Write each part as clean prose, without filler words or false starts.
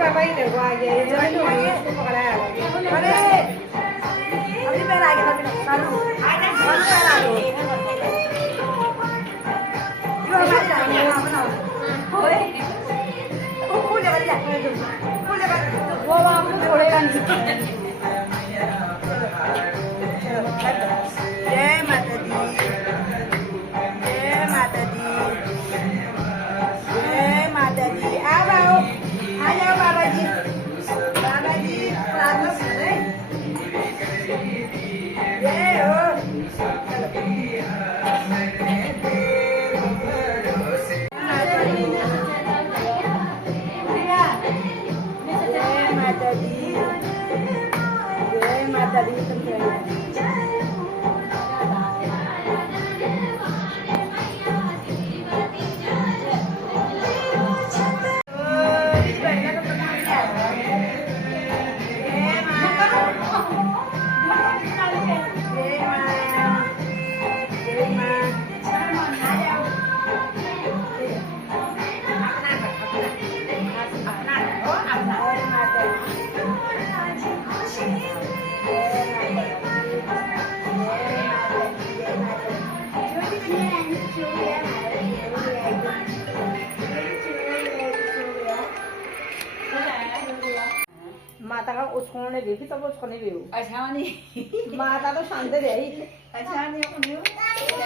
बाबा इधर को आ गया, जमीन हो गई, इसको पकड़ा है। अरे अभी पैर आ गया, चालू पैर आ गया। वो आपको छोड़ेगा नहीं। जय माता दी, जय माता दी, जय माता दी। आ जाओ बाबा जी, बाबा जी प्रार्थना करें। जय हो। माता का उसको ने देखी तब उसको नहीं भी अच्छा नहीं माता तो शांत रही अच्छा नहीं अपनी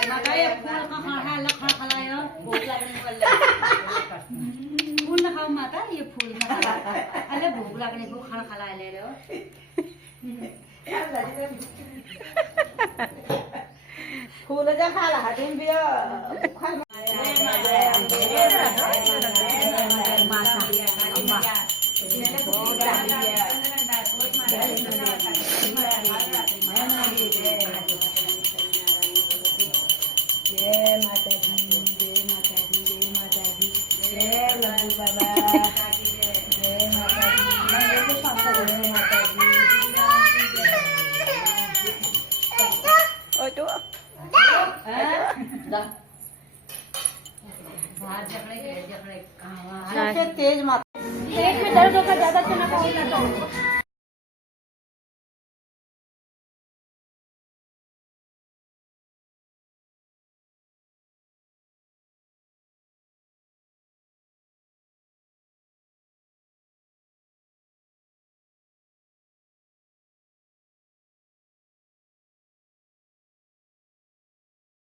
माता ये फूल का खाना लखा खलाया भूख लगने वाला फूल ना खाओ माता ये फूल ना अरे भूख लगने को खाना खला ले रहे हो फूल जा खा ला तुम भी खा माता तेज माता पेट में दर्द होकर ज्यादा चना खाओ